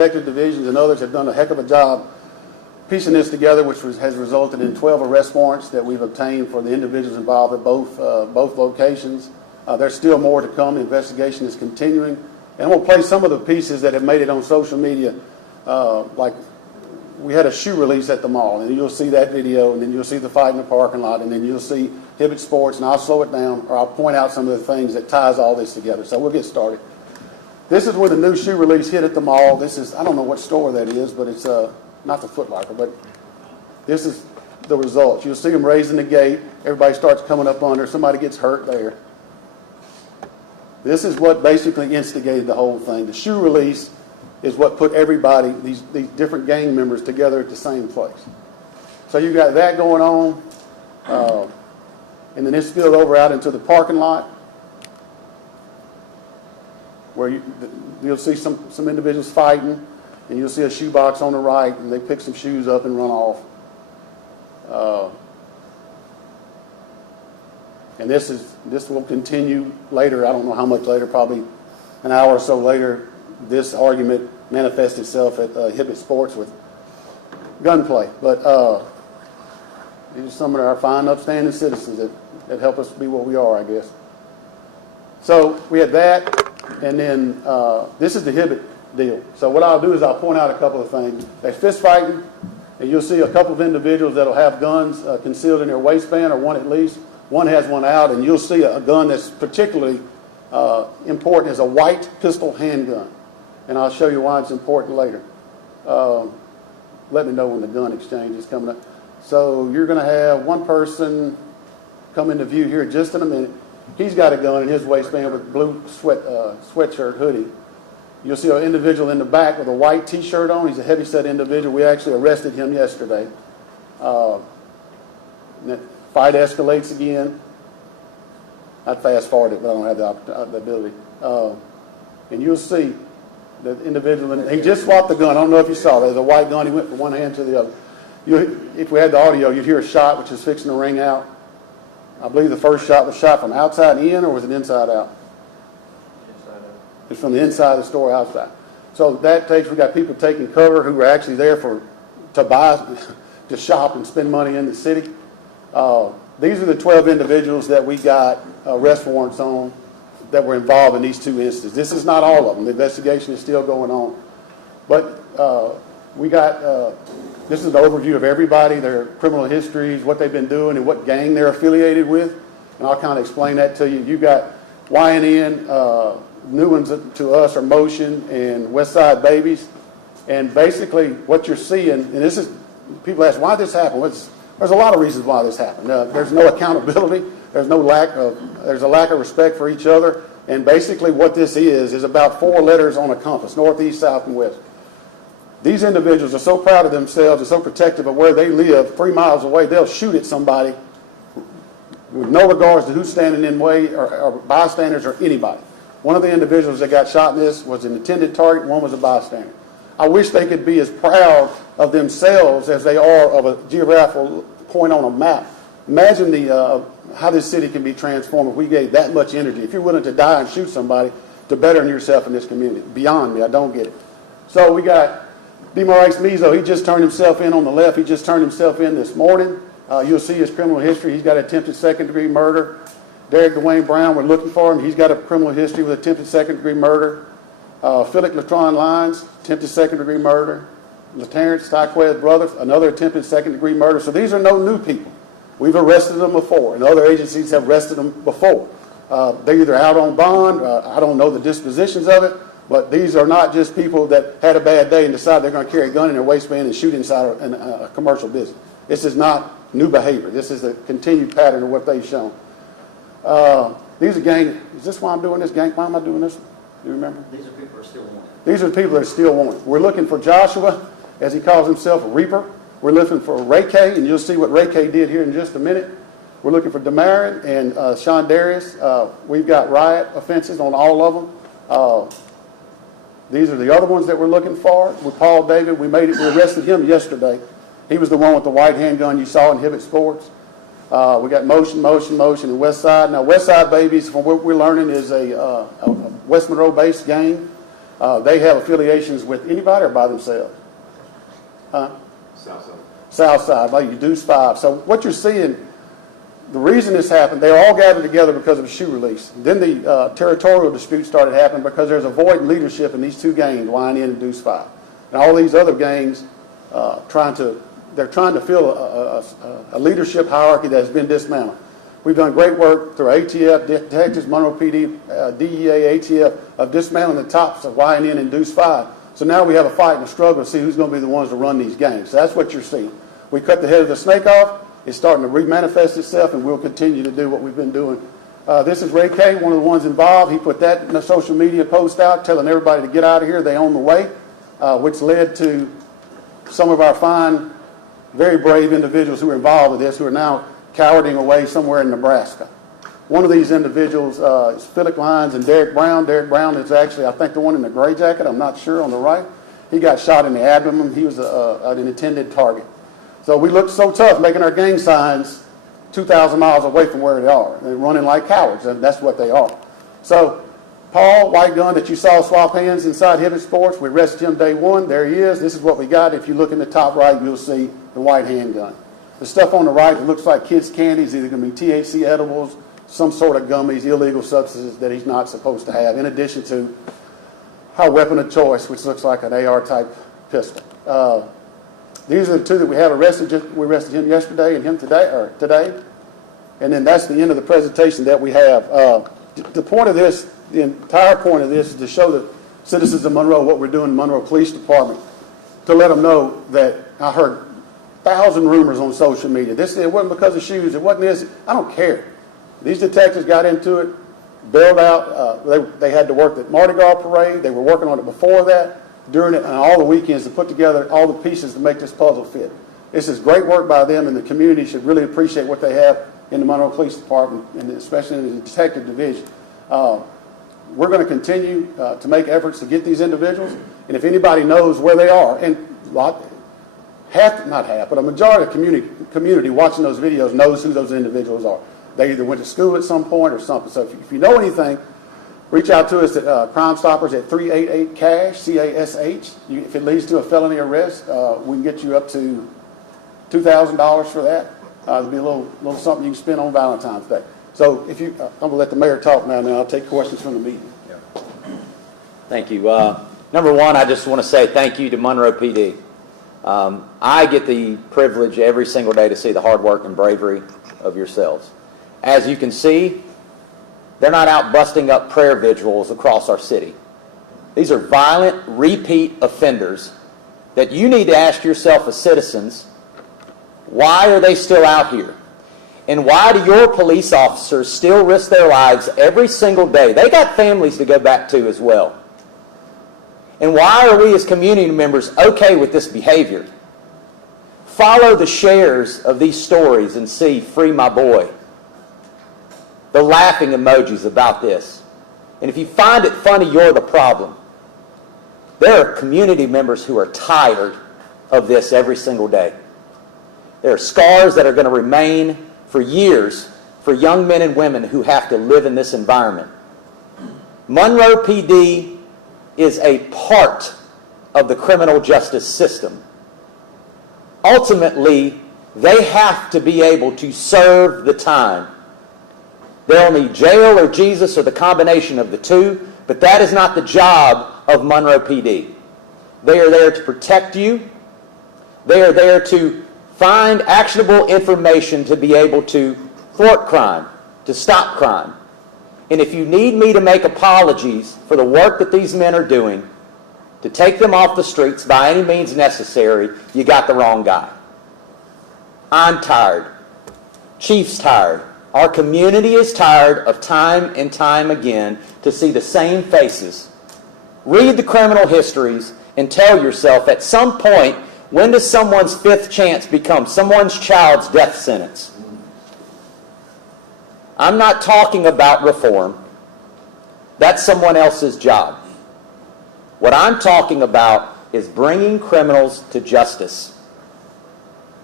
Detective divisions and others have done a heck of a job piecing this together, which has resulted in 12 arrest warrants that we've obtained for the individuals involved at both locations. There's still more to come. The investigation is continuing. And I'm going to play some of the pieces that have made it on social media. Like we had a shoe release at the mall, and you'll see that video, and then you'll see the fight in the parking lot, and then you'll see Hibbett Sports, and I'll slow it down, or I'll point out some of the things that ties all this together. So we'll get started. This is where the new shoe release hit at the mall. This is, I don't know what store that is, but it's not the Foot Locker, but this is the results. You'll see them raising the gate. Everybody starts coming up under. Somebody gets hurt there. This is what basically instigated the whole thing. The shoe release is what put everybody, these different gang members together at the same place. So you got that going on, and then this spilled over out into the parking lot, where you'll see some individuals fighting, and you'll see a shoebox on the right, and they pick some shoes up and run off. And this will continue later. I don't know how much later, probably an hour or so later. This argument manifests itself at Hibbett Sports with gunplay. But these are some of our fine, upstanding citizens that help us be what we are, I guess. So we had that, and then this is the Hibbett deal. So what I'll do is I'll point out a couple of things. There's fist fighting, and you'll see a couple of individuals that'll have guns concealed in their waistband, or one at least. One has one out, and you'll see a gun that's particularly important is a white pistol handgun. And I'll show you why it's important later. Let me know when the gun exchange is coming up. So you're going to have one person come into view here just in a minute. He's got a gun in his waistband with blue sweatshirt hoodie. You'll see an individual in the back with a white T-shirt on. He's a heavy-set individual. We actually arrested him yesterday. The fight escalates again. I'd fast-forward it, but I don't have the ability. And you'll see the individual, and he just swapped the gun. I don't know if you saw. There's a white gun. He went from one hand to the other. If we had the audio, you'd hear a shot, which is fixing to ring out. I believe the first shot was shot from outside in, or was it inside out? Inside out. It's from the inside of the store outside. So that takes, we got people taking cover who were actually there to shop and spend money in the city. These are the 12 individuals that we got arrest warrants on that were involved in these two instances. This is not all of them. The investigation is still going on. But we got, this is an overview of everybody, their criminal histories, what they've been doing, and what gang they're affiliated with. And I'll kind of explain that to you. You got YNN, new ones to us are Motion and West Side Babies. And basically what you're seeing, and this is, people ask, why did this happen? There's a lot of reasons why this happened. There's no accountability. There's a lack of respect for each other. And basically what this is about 4 letters on a compass, north, east, south, and west. These individuals are so proud of themselves and so protective of where they live, 3 miles away, they'll shoot at somebody with no regards to who's standing in the way or bystanders or anybody. One of the individuals that got shot in this was an intended target, one was a bystander. I wish they could be as proud of themselves as they are of a geographical point on a map. Imagine how this city can be transformed if we gave that much energy. If you're willing to die and shoot somebody to better yourself in this community. Beyond me, I don't get it. So we got DeMaurice Mizo. He just turned himself in on the left. He just turned himself in this morning. You'll see his criminal history. He's got attempted second-degree murder. Derek Dwayne Brown, we're looking for him. He's got a criminal history with attempted second-degree murder. Philip Latron Lyons, attempted second-degree murder. LaTerrence Tyquez Brothers, another attempted second-degree murder. So these are no new people. We've arrested them before, and other agencies have arrested them before. They're either out on bond, I don't know the dispositions of it, but these are not just people that had a bad day and decide they're going to carry a gun in their waistband and shoot inside a commercial business. This is not new behavior. This is a continued pattern of what they've shown. These are gang, is this why I'm doing this? Gang, why am I doing this? Do you remember? These are people who are still wanted. These are people that are still wanted. We're looking for Joshua, as he calls himself, a Reaper. We're looking for Ray K, and you'll see what Ray K did here in just a minute. We're looking for Damarin and Sean Darius. We've got riot offenses on all of them. These are the other ones that we're looking for. With Paul David, we arrested him yesterday. He was the one with the white handgun you saw in Hibbett Sports. We got Motion, and West Side. Now, West Side Babies, from what we're learning, is a West Monroe-based gang. They have affiliations with anybody or by themselves? Huh? Southside. Southside, like you Deuce 5. So what you're seeing, the reason this happened, they were all gathered together because of a shoe release. Then the territorial dispute started happening because there's a void in leadership in these two gangs, YN and Deuce 5. And all these other gangs they're trying to fill a leadership hierarchy that has been dismantled. We've done great work through ATF, detectives, Monroe PD, DEA, ATF, of dismantling the tops of YN and Deuce 5. So now we have a fight and a struggle to see who's going to be the ones to run these gangs. So that's what you're seeing. We cut the head of the snake off. It's starting to remanifest itself, and we'll continue to do what we've been doing. This is Ray K, one of the ones involved. He put that in a social media post out telling everybody to get out of here. They on the way, which led to some of our fine, very brave individuals who were involved with this, who are now cowarding away somewhere in Nebraska. One of these individuals is Philip Lyons and Derek Brown. Derek Brown is actually, I think, the one in the gray jacket. I'm not sure, on the right. He got shot in the abdomen. He was an intended target. So we looked so tough making our gang signs 2,000 miles away from where they are. They're running like cowards, and that's what they are. So Paul, white gun that you saw swap hands inside Hibbett Sports, we arrested him day one. There he is. This is what we got. If you look in the top right, you'll see the white handgun. The stuff on the right, it looks like kids' candy. It's either going to be THC edibles, some sort of gummies, illegal substances that he's not supposed to have, in addition to our weapon of choice, which looks like an AR-type pistol. These are the two that we have arrested. We arrested him yesterday and him today. And then that's the end of the presentation that we have. The point of this, the entire point of this, is to show the citizens of Monroe what we're doing in the Monroe Police Department, to let them know that I heard 1,000 rumors on social media. It wasn't because of shoes. It wasn't this. I don't care. These detectives got into it, bailed out. They had to work the Mardi Gras parade. They were working on it before that, during it, and all the weekends to put together all the pieces to make this puzzle fit. This is great work by them, and the community should really appreciate what they have in the Monroe Police Department, and especially in the Detective Division. We're going to continue to make efforts to get these individuals, and if anybody knows where they are, and not half, but a majority of the community watching those videos knows who those individuals are. They either went to school at some point or something. So if you know anything, reach out to us at Crime Stoppers at 388-CASH, C-A-S-H. If it leads to a felony arrest, we can get you up to $2,000 for that. It'll be a little something you can spend on Valentine's Day. So if you, I'm going to let the mayor talk now, and then I'll take questions from the meeting. Yeah. Thank you. Number one, I just want to say thank you to Monroe PD. I get the privilege every single day to see the hard work and bravery of yourselves. As you can see, they're not out busting up prayer vigils across our city. These are violent, repeat offenders that you need to ask yourself as citizens, why are they still out here? And why do your police officers still risk their lives every single day? They got families to go back to as well. And why are we as community members okay with this behavior? Follow the shares of these stories and see Free My Boy. The laughing emojis about this. And if you find it funny, you're the problem. There are community members who are tired of this every single day. There are scars that are going to remain for years for young men and women who have to live in this environment. Monroe PD is a part of the criminal justice system. Ultimately, they have to be able to serve the time. They'll need jail or Jesus or the combination of the two, but that is not the job of Monroe PD. They are there to protect you. They are there to find actionable information to be able to thwart crime, to stop crime. And if you need me to make apologies for the work that these men are doing, to take them off the streets by any means necessary, you got the wrong guy. I'm tired. Chief's tired. Our community is tired of time and time again to see the same faces. Read the criminal histories and tell yourself at some point, when does someone's fifth chance become someone's child's death sentence? I'm not talking about reform. That's someone else's job. What I'm talking about is bringing criminals to justice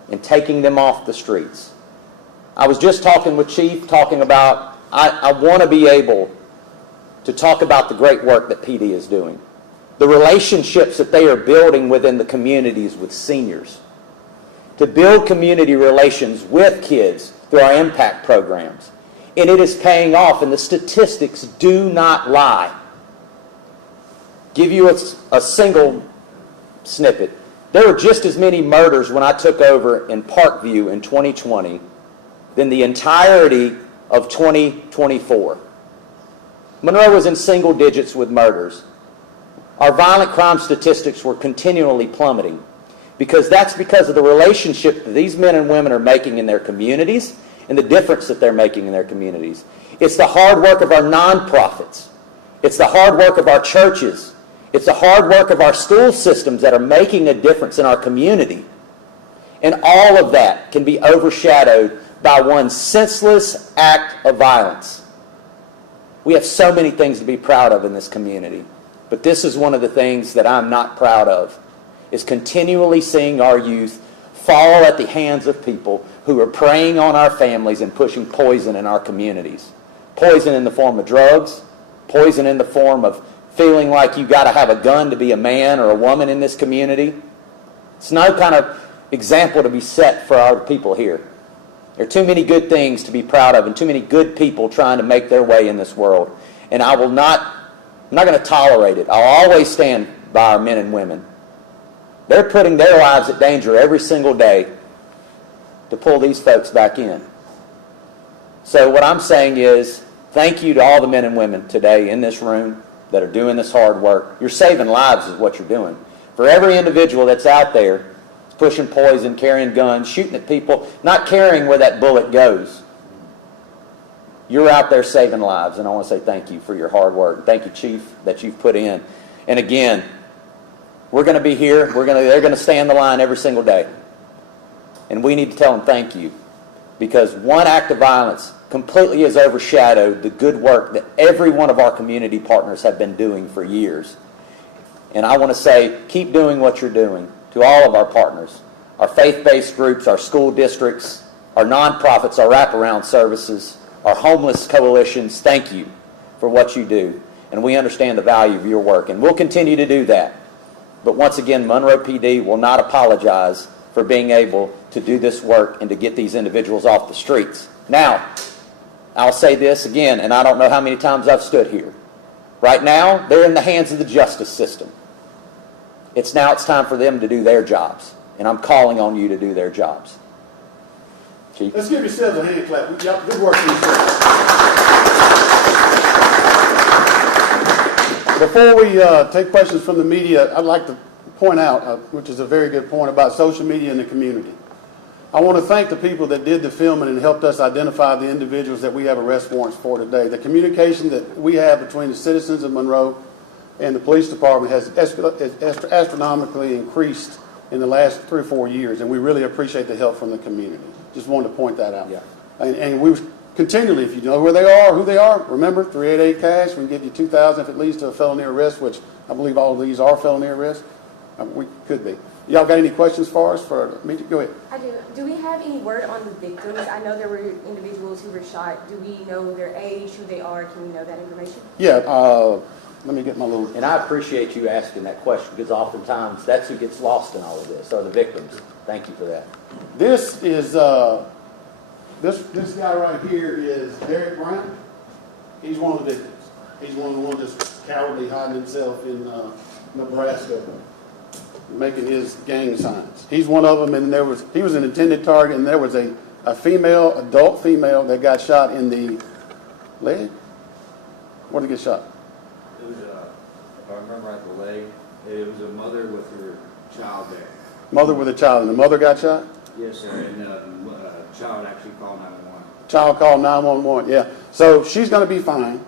and taking them off the streets. I was just talking with Chief, talking about, I want to be able to talk about the great work that PD is doing. the relationships that they are building within the communities with seniors, to build community relations with kids through our impact programs. And it is paying off, and the statistics do not lie. Give you a single snippet. There were just as many murders when I took over in Parkview in 2020 than the entirety of 2024. Monroe was in single digits with murders. Our violent crime statistics were continually plummeting because of the relationship that these men and women are making in their communities and the difference that they're making in their communities. It's the hard work of our nonprofits. It's the hard work of our churches. It's the hard work of our school systems that are making a difference in our community. And all of that can be overshadowed by one senseless act of violence. We have so many things to be proud of in this community, but this is one of the things that I'm not proud of, is continually seeing our youth fall at the hands of people who are preying on our families and pushing poison in our communities. Poison in the form of drugs, poison in the form of feeling like you got to have a gun to be a man or a woman in this community. It's no kind of example to be set for our people here. There are too many good things to be proud of and too many good people trying to make their way in this world. And I'm not going to tolerate it. I'll always stand by our men and women. They're putting their lives at danger every single day to pull these folks back in. So what I'm saying is, thank you to all the men and women today in this room that are doing this hard work. You're saving lives is what you're doing. For every individual that's out there pushing poison, carrying guns, shooting at people, not caring where that bullet goes, you're out there saving lives. And I want to say thank you for your hard work. Thank you, Chief, that you've put in. And again, we're going to be here. They're going to stay in the line every single day. And we need to tell them thank you, because one act of violence completely has overshadowed the good work that every one of our community partners have been doing for years. And I want to say, keep doing what you're doing to all of our partners, our faith-based groups, our school districts, our nonprofits, our wraparound services, our homeless coalitions. Thank you for what you do. And we understand the value of your work, and we'll continue to do that. But once again, Monroe PD will not apologize for being able to do this work and to get these individuals off the streets. Now, I'll say this again, and I don't know how many times I've stood here. Right now, they're in the hands of the justice system. It's time for them to do their jobs, and I'm calling on you to do their jobs. Chief? Let's give yourselves a hand clap. Good work for yourselves. Before we take questions from the media, I'd like to point out, which is a very good point, about social media in the community. I want to thank the people that did the filming and helped us identify the individuals that we have arrest warrants for today. The communication that we have between the citizens of Monroe and the police department has astronomically increased in the last 3 or 4 years, and we really appreciate the help from the community. Just wanted to point that out. Yeah. And we continually, if you know where they are, who they are, remember, 388 cash, we can give you $2,000 if it leads to a felony arrest, which I believe all of these are felony arrests. We could be. Y'all got any questions for us? Me? Go ahead. I do. Do we have any word on the victims? I know there were individuals who were shot. Do we know their age, who they are? Can we know that information? Yeah, let me get my little... And I appreciate you asking that question, because oftentimes that's who gets lost in all of this, are the victims. Thank you for that. This is, this guy right here is Derek Brown. He's one of the victims. He's one of the ones that's cowardly hiding himself in Nebraska, making his gang signs. He's one of them, and he was an intended target, and there was a adult female that got shot in the leg. Where did he get shot? It was, if I remember right, the leg. It was a mother with her child there. Mother with a child, and the mother got shot? Yes, sir, and the child actually called 911. Child called 911, yeah. So she's going to be fine.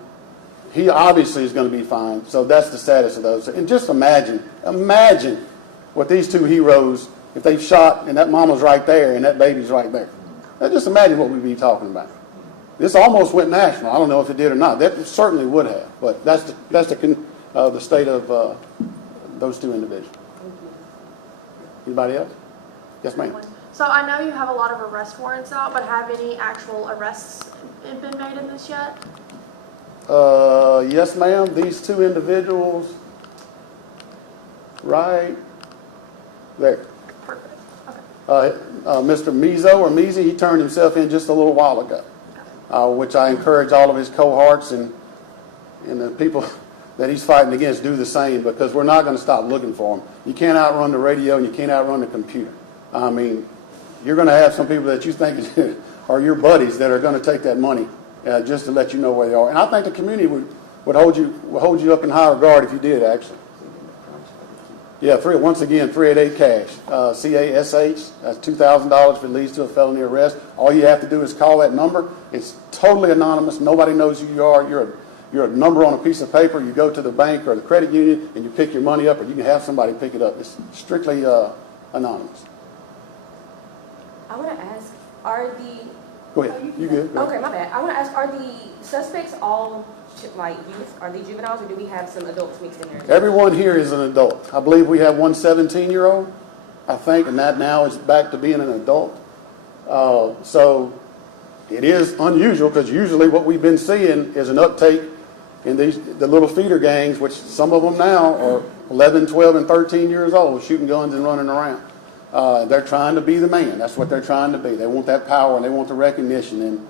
He obviously is going to be fine. So that's the status of those. And just imagine what these two heroes, if they shot and that mama's right there and that baby's right there. Now just imagine what we'd be talking about. This almost went national. I don't know if it did or not. That certainly would have. But that's the state of those two individuals. Anybody else? Yes, ma'am. So I know you have a lot of arrest warrants out, but have any actual arrests been made in this yet? Yes, ma'am. These two individuals, right there. Perfect. Okay. Mr. Mizo or Measy, he turned himself in just a little while ago, which I encourage all of his cohorts and the people that he's fighting against do the same, because we're not going to stop looking for him. You can't outrun the radio and you can't outrun the computer. I mean, you're going to have some people that you think are your buddies that are going to take that money just to let you know where they are. And I think the community would hold you up in high regard if you did, actually. Yeah, once again, 388 cash. CASH, that's $2,000 if it leads to a felony arrest. All you have to do is call that number. It's totally anonymous. Nobody knows who you are. You're a number on a piece of paper. You go to the bank or the credit union and you pick your money up, or you can have somebody pick it up. It's strictly anonymous. I want to ask, are the... Go ahead. You good? Go ahead. Okay, my bad. I want to ask, are the suspects all like youth? Are they juveniles, or do we have some adults mixed in there? Everyone here is an adult. I believe we have one 17-year-old, I think, and that now is back to being an adult. So it is unusual, because usually what we've been seeing is an uptake in the little feeder gangs, which some of them now are 11, 12, and 13 years old, shooting guns and running around. They're trying to be the man. That's what they're trying to be. They want that power and they want the recognition. And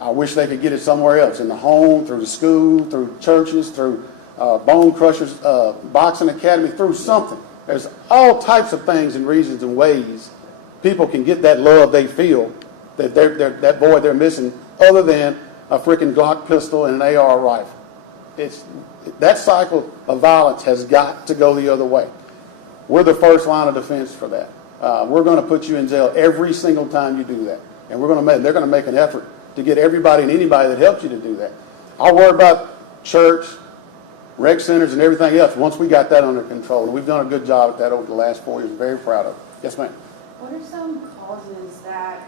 I wish they could get it somewhere else, in the home, through the school, through churches, through Bone Crushers, Boxing Academy, through something. There's all types of things and reasons and ways people can get that love they feel that that void they're missing, other than a freaking Glock pistol and an AR rifle. That cycle of violence has got to go the other way. We're the first line of defense for that. We're going to put you in jail every single time you do that, and they're going to make an effort to get everybody and anybody that helps you to do that. I'll worry about church, rec centers, and everything else once we got that under control. And we've done a good job at that over the last 4 years. Very proud of it. Yes, ma'am. What are some causes that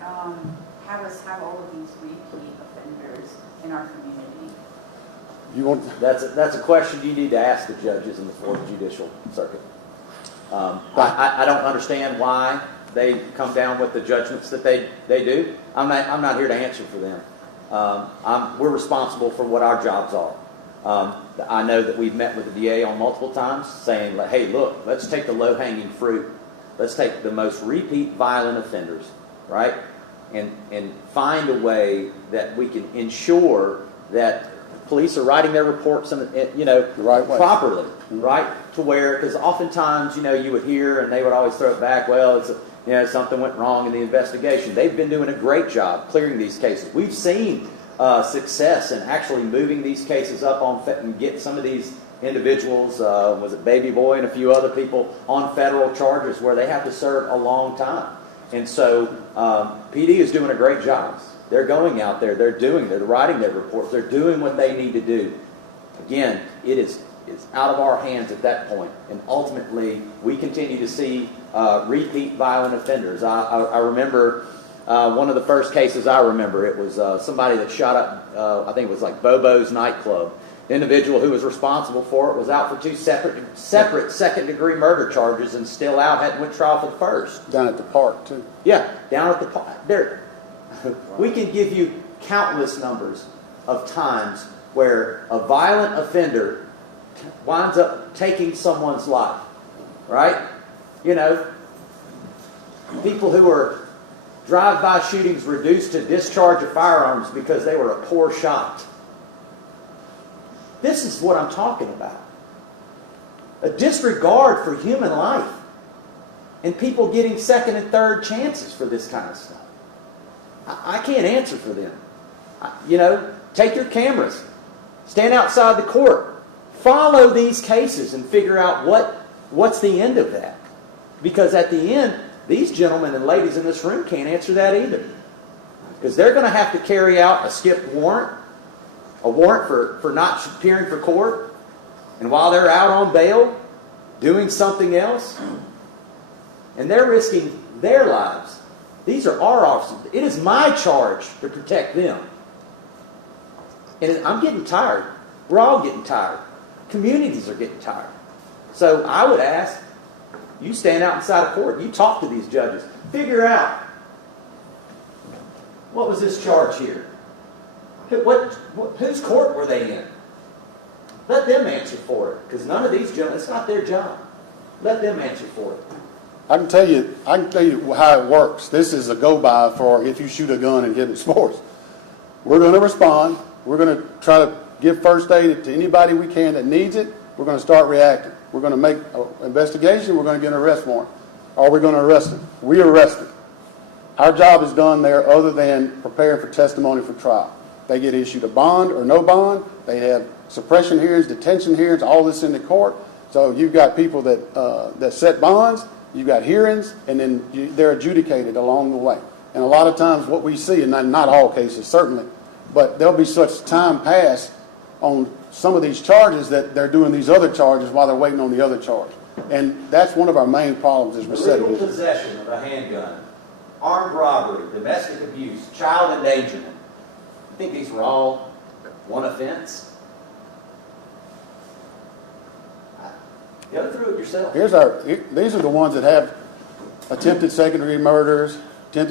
have us have all of these repeat offenders in our community? You want? That's a question you need to ask the judges in the Fourth Judicial Circuit. I don't understand why they come down with the judgments that they do. I'm not here to answer for them. We're responsible for what our jobs are. I know that we've met with the DA on multiple times saying, hey, look, let's take the low-hanging fruit. Let's take the most repeat violent offenders, right? And find a way that we can ensure that police are writing their reports in, the right way, properly, right? To where, because oftentimes, you would hear, and they would always throw it back, well, it's something went wrong in the investigation. They've been doing a great job clearing these cases. We've seen success in actually moving these cases up and get some of these individuals, was it Baby Boy and a few other people, on federal charges where they have to serve a long time. And so PD is doing a great job. They're going out there, they're writing their reports, they're doing what they need to do. Again, it's out of our hands at that point, and ultimately we continue to see repeat violent offenders. I remember one of the first cases I remember, it was somebody that shot up, I think it was like Bobo's nightclub. The individual who was responsible for it was out for two separate second-degree murder charges, and still out, hadn't went to trial for the first. Down at the park, too. Yeah, down at the park. We can give you countless numbers of times where a violent offender winds up taking someone's life, right? People who are drive-by shootings reduced to discharge of firearms because they were a poor shot. This is what I'm talking about. A disregard for human life, and people getting second and third chances for this kind of stuff. I can't answer for them. Take your cameras, stand outside the court, follow these cases and figure out what's the end of that. Because at the end, these gentlemen and ladies in this room can't answer that either. Because they're going to have to carry out a skipped warrant, a warrant for not appearing for court, and while they're out on bail, doing something else, and they're risking their lives. These are our officers. It is my charge to protect them. And I'm getting tired. We're all getting tired. Communities are getting tired. So I would ask, you stand out inside of court, you talk to these judges, figure out, what was this charge here? Whose court were they in? Let them answer for it, because none of these gentlemen, it's not their job. Let them answer for it. I can tell you how it works. This is a go-by for if you shoot a gun in Hibbett Sports. We're going to respond. We're going to try to give first aid to anybody we can that needs it. We're going to start reacting. We're going to make an investigation. We're going to get an arrest warrant. Or we're going to arrest them. We arrest them. Our job is done there other than preparing for testimony for trial. They get issued a bond or no bond. They have suppression hearings, detention hearings, all this in the court. So you've got people that set bonds, you've got hearings, and then they're adjudicated along the way. And a lot of times what we see, and not all cases certainly, but there'll be such time passed on some of these charges that they're doing these other charges while they're waiting on the other charge. And that's one of our main problems is Illegal recidivism. possession of a handgun, armed robbery, domestic abuse, child endangerment. You think these are all one offense? Go through it yourself. These are the ones that have attempted second-degree murders, and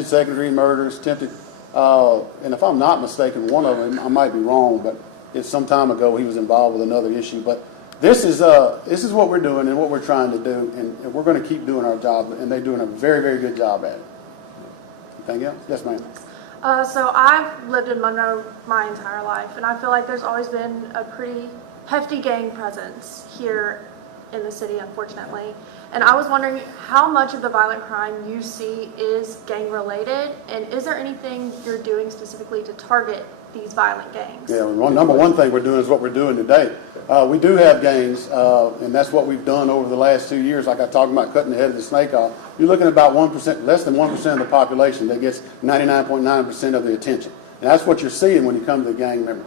if I'm not mistaken, one of them, I might be wrong, but it's some time ago he was involved with another issue. But this is what we're doing and what we're trying to do, and we're going to keep doing our job, and they're doing a very, very good job at it. Anything else? Yes, ma'am. So I've lived in Monroe my entire life, and I feel like there's always been a pretty hefty gang presence here in the city, unfortunately. And I was wondering how much of the violent crime you see is gang related, and is there anything you're doing specifically to target these violent gangs? Yeah, number one thing we're doing is what we're doing today. We do have gangs, and that's what we've done over the last 2 years. Like I talked about cutting the head of the snake off. You're looking at about 1%, less than 1% of the population that gets 99.9% of the attention. And that's what you're seeing when you come to the gang member.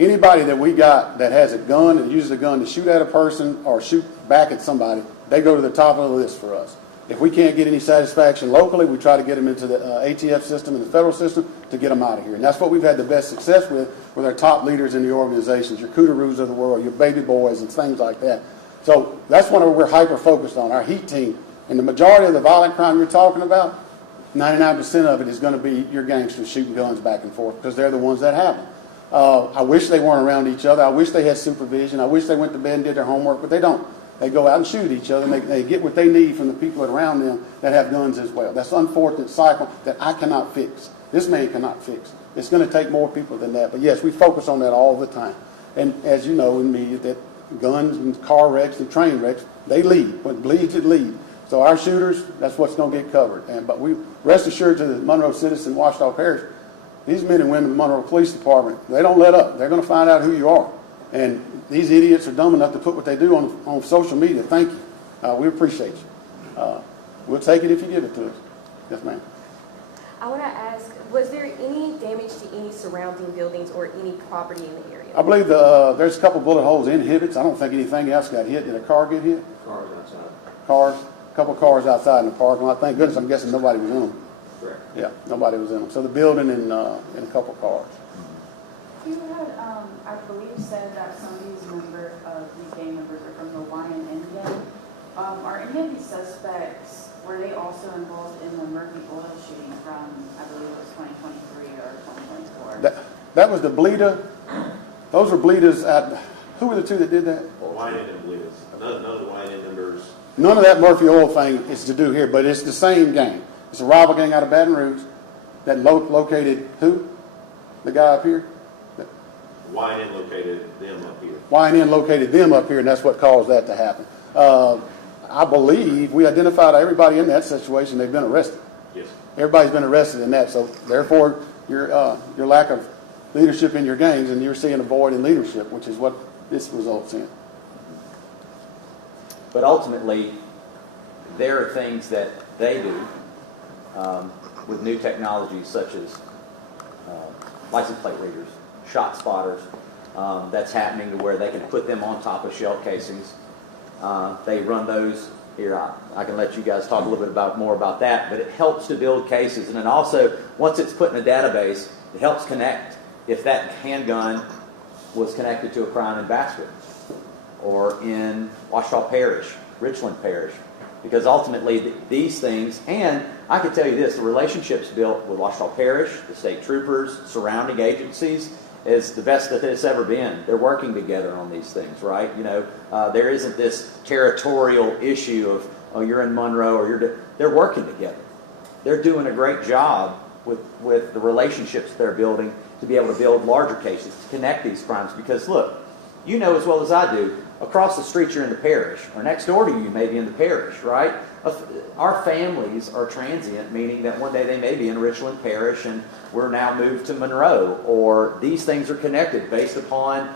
Anybody that we got that has a gun and uses a gun to shoot at a person or shoot back at somebody, they go to the top of the list for us. If we can't get any satisfaction locally, we try to get them into the ATF system and the federal system to get them out of here. And that's what we've had the best success with our top leaders in the organizations, your Cootaroos of the world, your baby boys and things like that. So that's one we're hyper-focused on, our HEAT team. And the majority of the violent crime you're talking about, 99% of it is going to be your gangsters shooting guns back and forth because they're the ones that have them. I wish they weren't around each other. I wish they had supervision. I wish they went to bed and did their homework, but they don't. They go out and shoot each other, and they get what they need from the people around them that have guns as well. That's an unfortunate cycle that I cannot fix. This man cannot fix. It's going to take more people than that. But yes, we focus on that all the time. And as you know in media, that guns and car wrecks and train wrecks, they lead. What bleeds, it leads. So our shooters, that's what's going to get covered. But we rest assured to the Monroe citizen, Washita Parish, these men and women in the Monroe Police Department, they don't let up. They're going to find out who you are. And these idiots are dumb enough to put what they do on social media. Thank you. We appreciate you. We'll take it if you give it to us. Yes, ma'am. I want to ask, was there any damage to any surrounding buildings or any property in the area? I believe there's a couple bullet holes in Hibbett's. I don't think anything else got hit. Did a car get hit? Cars outside. Cars. A couple cars outside in the parking lot. Thank goodness. I'm guessing nobody was in them. Correct. Yeah, nobody was in them. So the building and a couple cars. You had, I believe, said that some of these gang members are from the Hawaiian Indian. Are any of these suspects, were they also involved in the Murphy oil shooting from, I believe it was 2023 or 2024? That was the bleeder. Those were bleeders at, who were the two that did that? Hawaiian Indian bleeders. None of the Hawaiian Indian members. None of that Murphy oil thing is to do here, but it's the same gang. It's a rival gang out of Baton Rouge that located who? The guy up here? YNN located them up here. YNN located them up here, and that's what caused that to happen. I believe we identified everybody in that situation. They've been arrested. Yes. Everybody's been arrested in that. So therefore, your lack of leadership in your gangs, and you're seeing a void in leadership, which is what this results in. But ultimately, there are things that they do with new technologies such as license plate readers, shot spotters, that's happening to where they can put them on top of shell casings. They run those here. I can let you guys talk a little bit more about that, but it helps to build cases. And then also, once it's put in a database, it helps connect if that handgun was connected to a crime in Baxter or in Washita Parish, Richland Parish. Because ultimately, these things, and I can tell you this, the relationships built with Washita Parish, the state troopers, surrounding agencies, is the best that it's ever been. They're working together on these things, right? You know, there isn't this territorial issue of, oh, you're in Monroe or they're working together. They're doing a great job with the relationships they're building to be able to build larger cases, to connect these crimes. Because look, you know as well as I do, across the street you're in the parish, or next door to you may be in the parish, right? Our families are transient, meaning that one day they may be in Richland Parish and we're now moved to Monroe, or these things are connected based upon,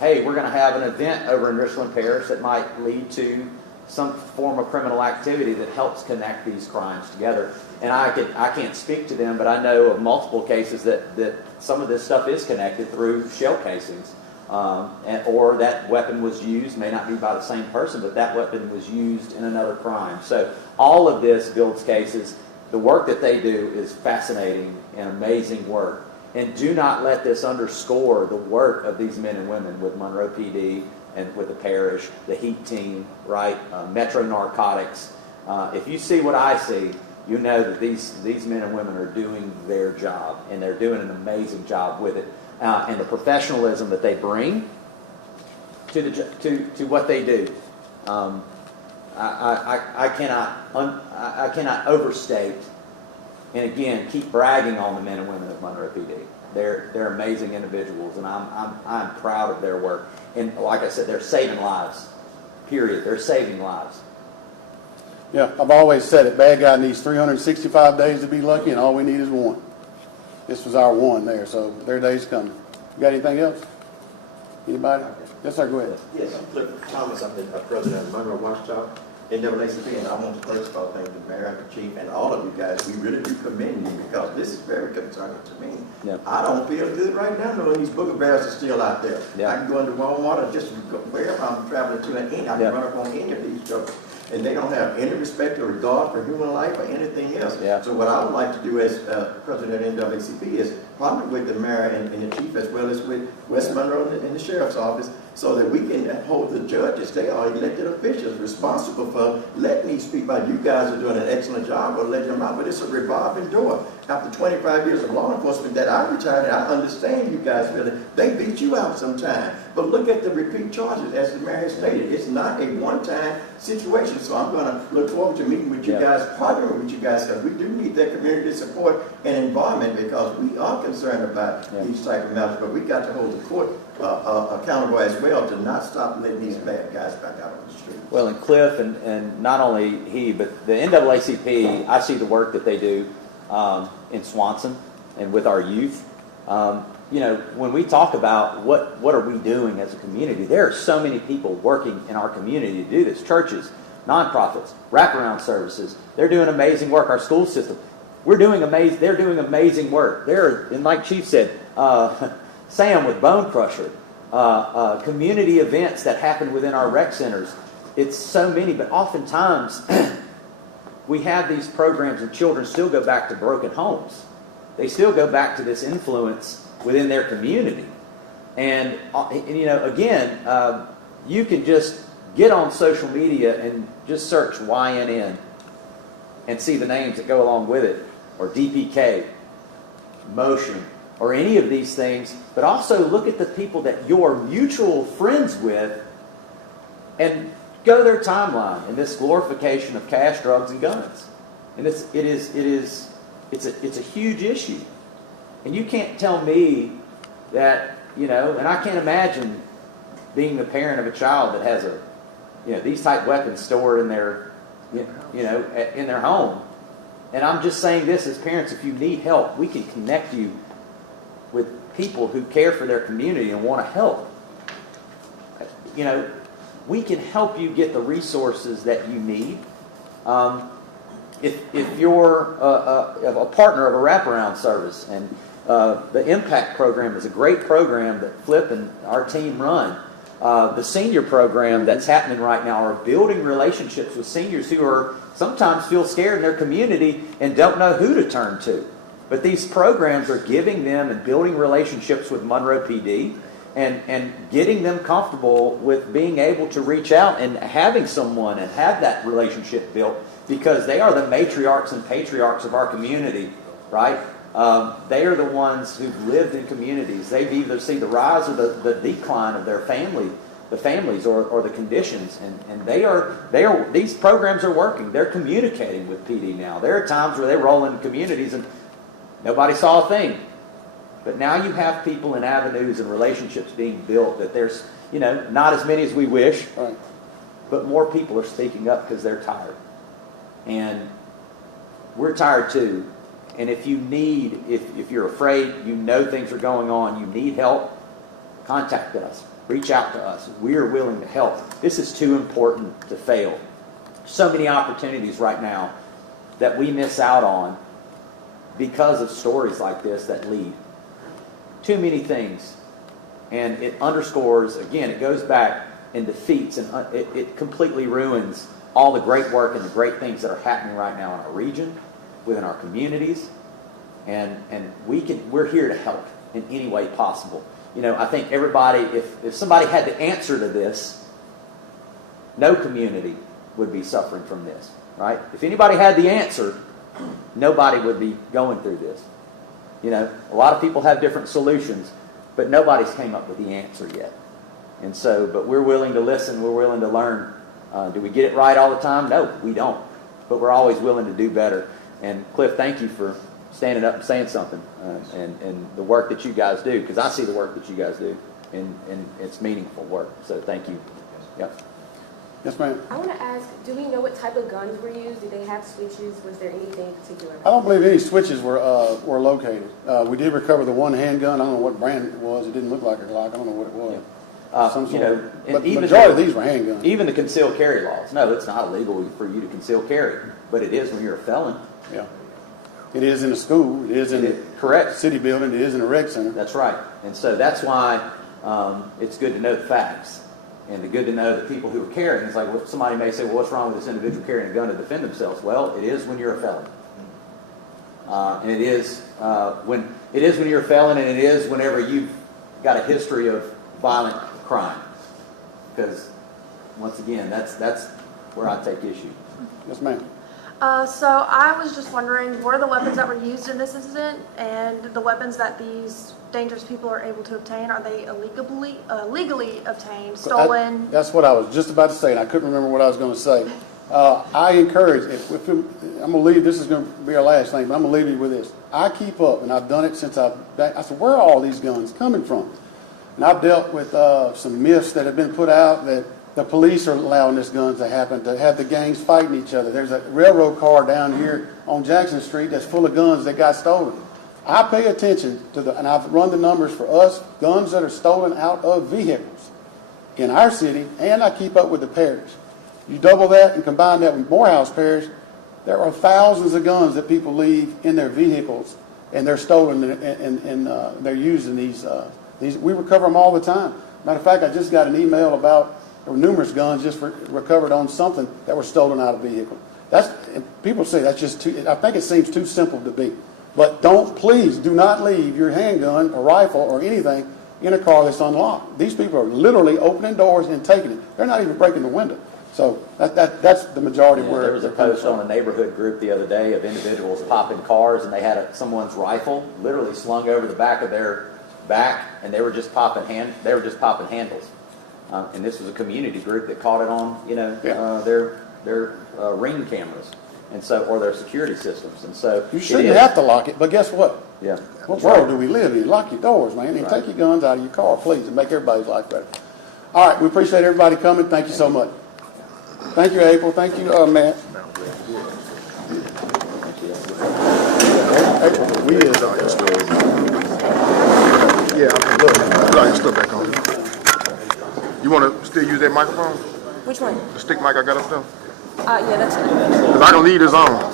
hey, we're going to have an event over in Richland Parish that might lead to some form of criminal activity that helps connect these crimes together. And I can't speak to them, but I know of multiple cases that some of this stuff is connected through shell casings. Or that weapon was used, may not be by the same person, but that weapon was used in another crime. So all of this builds cases. The work that they do is fascinating and amazing work. And do not let this underscore the work of these men and women with Monroe PD and with the parish, the HEAT team, right? Metro Narcotics. If you see what I see, you know that these men and women are doing their job, and they're doing an amazing job with it. And the professionalism that they bring to what they do, I cannot overstate, and again keep bragging on the men and women of Monroe PD. They're amazing individuals, and I'm proud of their work. And like I said, they're saving lives. Period. They're saving lives. Yeah, I've always said it. Bad guy needs 365 days to be lucky, and all we need is one. This was our one there, so their day's coming. You got anything else? Anybody? Yes, sir, go ahead. Yes, I'm Cliff Thomas. I'm the president of Monroe Watchdog, NAACP, and I want to first of all thank the mayor and the chief and all of you guys. We really do commend you because this is very concerning to me. Yep. I don't feel good right now knowing these booger bears are still out there. Yep. I can go into Walmart or just go wherever I'm traveling to and I can Yep. run up on any of these jokers. And they don't have any respect or regard for human life or anything else. Yeah. So what I would like to do as president of NAACP is partner with the mayor and the chief as well as with West Monroe and the sheriff's office so that we can hold the judges. They are elected officials responsible for letting these people out. You guys are doing an excellent job of letting them out, but it's a revolving door. After 25 years of law enforcement that I retired, I understand you guys really. They beat you out sometime. But look at the repeat charges, as the mayor has stated. It's not a one-time situation. So I'm going to look forward to meeting with you guys, partnering with you guys, because we do need that community support and involvement because we are concerned about these type of matters. But we got to hold the court accountable as well to not stop letting these bad guys back out on the street. Well, and Cliff, and not only he, but the NAACP, I see the work that they do in Swanson and with our youth. You know, when we talk about what are we doing as a community, there are so many people working in our community to do this. Churches, nonprofits, wraparound services, they're doing amazing work. Our school system, they're doing amazing work. And like Chief said, Sam with Bone Crusher, community events that happen within our rec centers. It's so many, but oftentimes we have these programs and children still go back to broken homes. They still go back to this influence within their community. And you know, again, you can just get on social media and just search YNN and see the names that go along with it, or DPK, Motion, or any of these things, but also look at the people that you're mutual friends with and go their timeline in this glorification of cash, drugs, and guns. And it's a huge issue. And you can't tell me that, you know, and I can't imagine being the parent of a child that has these type weapons stored in their, in their home. And I'm just saying this as parents, if you need help, we can connect you with people who care for their community and want to help. You know, we can help you get the resources that you need. If you're a partner of a wraparound service, and the Impact program is a great program that Flip and our team run. The senior program that's happening right now are building relationships with seniors who are sometimes feel scared in their community and don't know who to turn to. But these programs are giving them and building relationships with Monroe PD and getting them comfortable with being able to reach out and having someone and have that relationship built, because they are the matriarchs and patriarchs of our community, right? They are the ones who've lived in communities. They've either seen the rise or the decline of their families or the conditions, and these programs are working. They're communicating with PD now. There are times where they roll in communities and nobody saw a thing. But now you have people in avenues and relationships being built that there's, not as many as we wish, Right. but more people are speaking up because they're tired. And we're tired too. And if you need, if you're afraid, things are going on, you need help, contact us. Reach out to us. We are willing to help. This is too important to fail. So many opportunities right now that we miss out on because of stories like this that lead. Too many things. And it underscores, again, it goes back and defeats, and it completely ruins all the great work and the great things that are happening right now in our region, within our communities. And we're here to help in any way possible. I think everybody, if somebody had the answer to this, no community would be suffering from this, right? If anybody had the answer, nobody would be going through this. A lot of people have different solutions, but nobody's came up with the answer yet. And so, but we're willing to listen, we're willing to learn. Do we get it right all the time? No, we don't. But we're always willing to do better. And Cliff, thank you for standing up and saying something, and the work that you guys do, because I see the work that you guys do, and it's meaningful work. So thank you. Yep. Yes, ma'am. I want to ask, do we know what type of guns were used? Did they have switches? Was there anything particular? I don't believe any switches were located. We did recover the one handgun. I don't know what brand it was. It didn't look like a Glock. I don't know what it was. Some sort. But the majority of these were handguns. Even the concealed carry laws. No, it's not illegal for you to conceal carry, but it is when you're a felon. Yeah. It is in a school. It is in a city building. It is in a rec center. That's right. And so that's why it's good to know the facts. And good to know that people who are carrying, it's like somebody may say, well, what's wrong with this individual carrying a gun to defend themselves? Well, it is when you're a felon. And it is when you're a felon, and it is whenever you've got a history of violent crime. Because, once again, that's where I take issue. Yes, ma'am. So I was just wondering, what are the weapons that were used in this incident, and the weapons that these dangerous people are able to obtain, are they legally obtained, stolen? That's what I was just about to say, and I couldn't remember what I was going to say. I encourage, I'm going to leave, this is going to be our last thing, but I'm going to leave you with this. I keep up, and I've done it since I said, where are all these guns coming from? And I've dealt with some myths that have been put out that the police are allowing this guns to happen, to have the gangs fighting each other. There's a railroad car down here on Jackson Street that's full of guns that got stolen. I pay attention to and I've run the numbers for us, guns that are stolen out of vehicles in our city, and I keep up with the parish. You double that and combine that with Morehouse Parish, there are thousands of guns that people leave in their vehicles, and they're stolen, and they're using these. We recover them all the time. Matter of fact, I just got an email about there were numerous guns just recovered on something that were stolen out of vehicles. People say that's just too. I think it seems too simple to be. But please do not leave your handgun or rifle or anything in a car that's unlocked. These people are literally opening doors and taking it. They're not even breaking the window. So that's the majority of where there was a post on a neighborhood group the other day of individuals popping cars, and they had someone's rifle literally slung over the back of their back, and they were just popping handles. And this was a community group that caught it on, their ring cameras, and so, or their security systems, and so you shouldn't have to lock it. But guess what? Yeah. What world do we live in? Lock your doors, man, and take your guns out of your car, please, and make everybody's life better. All right, we appreciate everybody coming. Thank you so much. Thank you, April. Thank you, Matt. April, we is on your story. Yeah, look, put all your stuff back on. You want to still use that microphone? Which one? The stick mic I got up there? Yeah, that's fine. Because I can leave this on.